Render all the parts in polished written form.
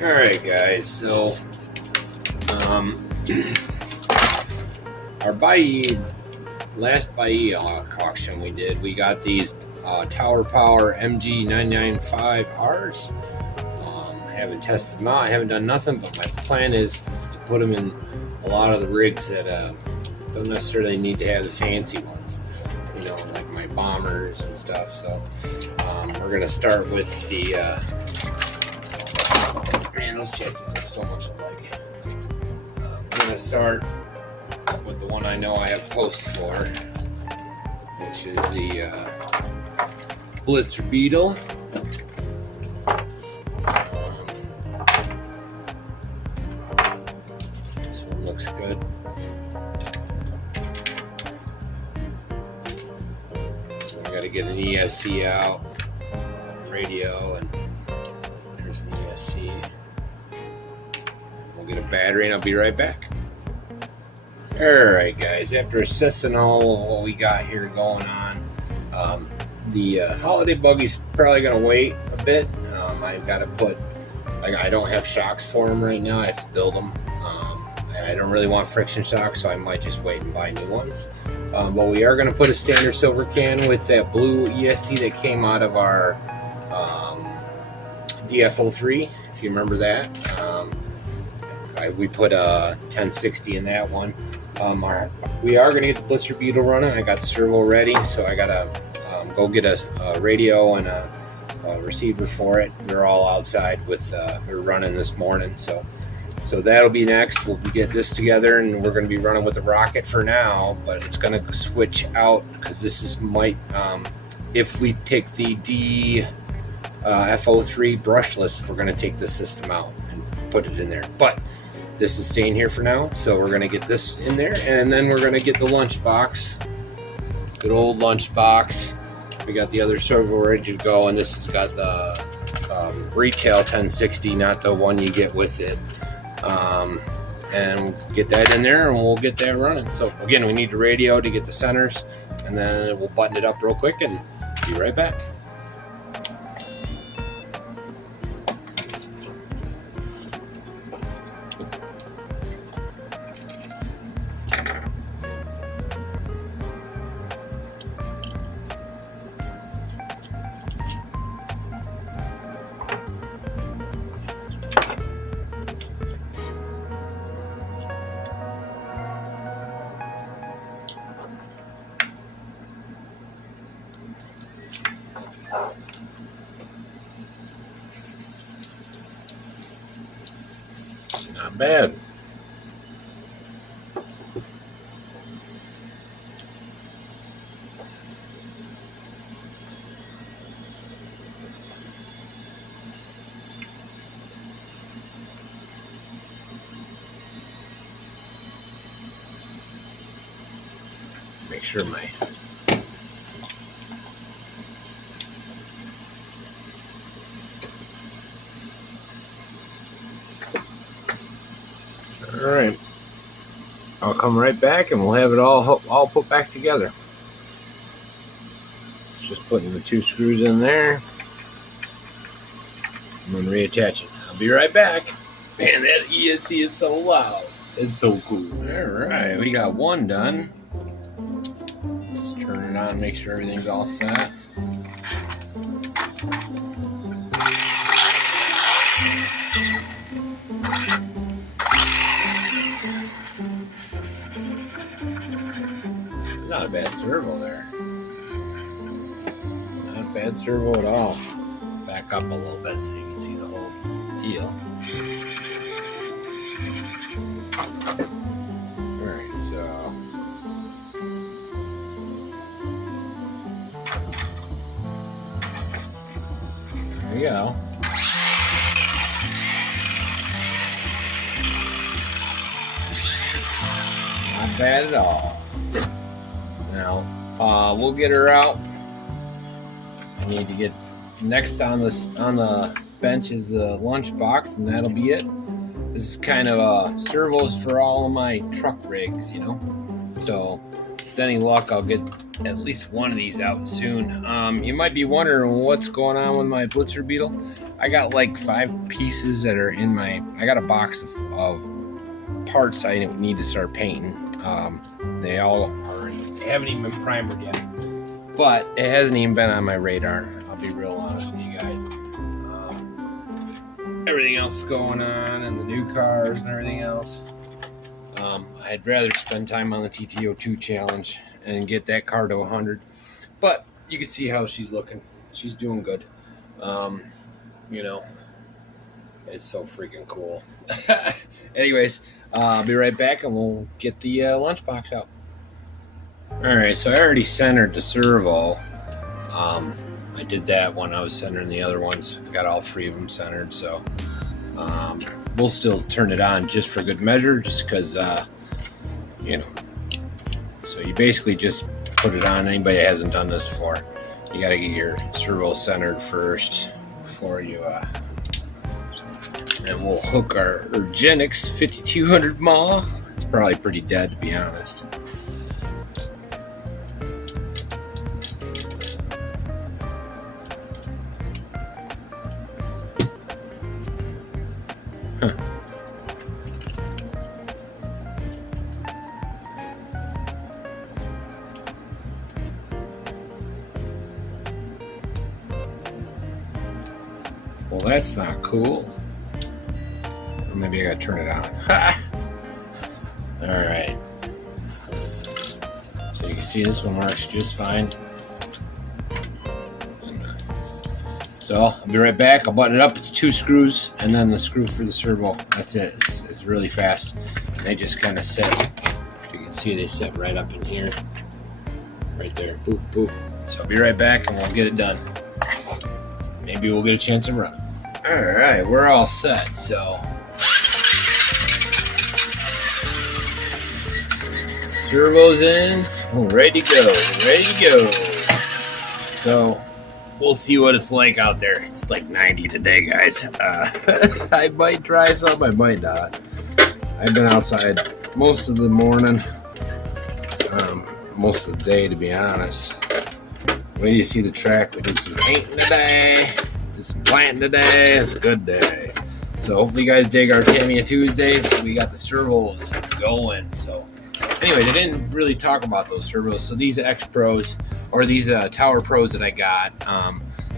Alright guys, so our last Bayi auction we did, we got these Tower Power MG995Rs. Haven't tested them out, I haven't done nothing, but my plan is to put them in a lot of the rigs that don't necessarily need to have the fancy ones, you know, like my bombers and stuff. So we're going to start with the man, those chassis look so much alike. I'm going to start with the one I know I have posts for, which is the Blitzer Beetle. This one looks good. So we got to get an ESC out, radio, and there's an ESC. We'll get a battery and I'll be right back. Alright guys, after assessing all of what we got here going on, the holiday buggy's probably going to wait a bit. I've got to put, like, I don't have shocks for them right now, I have to build them. I don't really want friction shocks, so I might just wait and buy new ones. But we are going to put a standard silver can with that blue ESC that came out of our DF03, if you remember that. We put a 1060 in that one. We are going to get the Blitzer Beetle running. I got the servo ready, so I got to go get a radio and a receiver for it. They're all outside with we were running this morning, so that'll be next. We'll get this together, and we're going to be running with the rocket for now, but it's going to switch out because this is if we take the DF03 brushless, we're going to take the system out and put it in there. But this is staying here for now, so we're going to get this in there, and then we're going to get the lunch box. Good old lunch box. We got the other servo ready to go, and this has got the retail 1060, not the one you get with it. And we'll get that in there, and we'll get that running. So again, we need the radio to get the centers, and then we'll button it up real quick and be right back. Not bad. Make sure my Alright, I'll come right back and we'll have it all put back together. Just putting the two screws in there and then reattaching. I'll be right back. Man, that ESC is so loud. It's so cool. Alright, we got one done. Just turn it on, make sure everything's all set. Not a bad servo there. Not a bad servo at all. Let's back up a little bit so you can see the whole deal. Alright, so there you go. Not bad at all. Now, we'll get her out. I need to get next on the bench is the lunch box, and that'll be it. This is kind of servos for all of my truck rigs, you know. So with any luck, I'll get at least one of these out soon. You might be wondering what's going on with my Blitzer Beetle. I got like 5 pieces that are in my, I got a box of parts I need to start painting. They all are, they haven't even been primered yet, but it hasn't even been on my radar. I'll be real honest with you guys. Everything else going on and the new cars and everything else. I'd rather spend time on the TTO2 challenge and get that car to 100, but you can see how she's looking. She's doing good. You know, it's so freaking cool. Anyways, I'll be right back and we'll get the lunchbox out. Alright, so I already centered the servo. I did that when I was centering the other ones. I got all 3 of them centered, so we'll still turn it on just for good measure, just because, you know. So you basically just put it on. Anybody that hasn't done this before, you got to get your servo centered first before you, and we'll hook our URGENEX 5200 mAh. It's probably pretty dead, to be honest. Well, that's not cool. Or maybe I gotta turn it on. Alright. So you can see this one works just fine. So I'll be right back. I'll button it up. It's 2 screws and then the screw for the servo. That's it. It's really fast. And they just kind of sit. You can see they sit right up in here. Right there. Boop, boop. So I'll be right back and we'll get it done. Maybe we'll get a chance of running. Alright, we're all set. So servo's in. Ready to go. Ready to go. So we'll see what it's like out there. It's like 90 today, guys. I might try some, I might not. I've been outside most of the morning, most of the day, to be honest. Wait till you see the track. We did some painting today, did some planting today. It's a good day. So hopefully you guys dig our Tamiya Tuesdays. We got the servos going. So anyways, I didn't really talk about those servos. So these X Pros, or these Tower Pros that I got,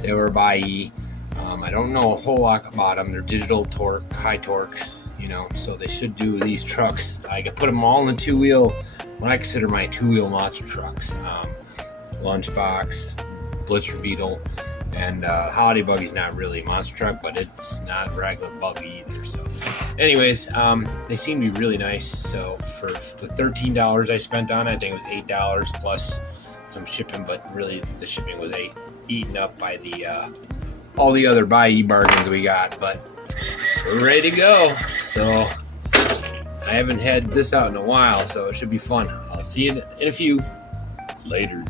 they were by E. I don't know a whole lot about them. They're digital torque, high torques, you know, so they should do these trucks. I could put them all in the 2-wheel, what I consider my 2-wheel monster trucks. Lunchbox, Blitzer Beetle, and Holiday Buggy's not really a monster truck, but it's not a regular buggy either. So anyways, they seem to be really nice. So for the $13 I spent on it, I think it was $8 plus some shipping, but really the shipping was eaten up by the all the other buy bargains we got. But we're ready to go. So I haven't had this out in a while, so it should be fun. I'll see you in a few. Later.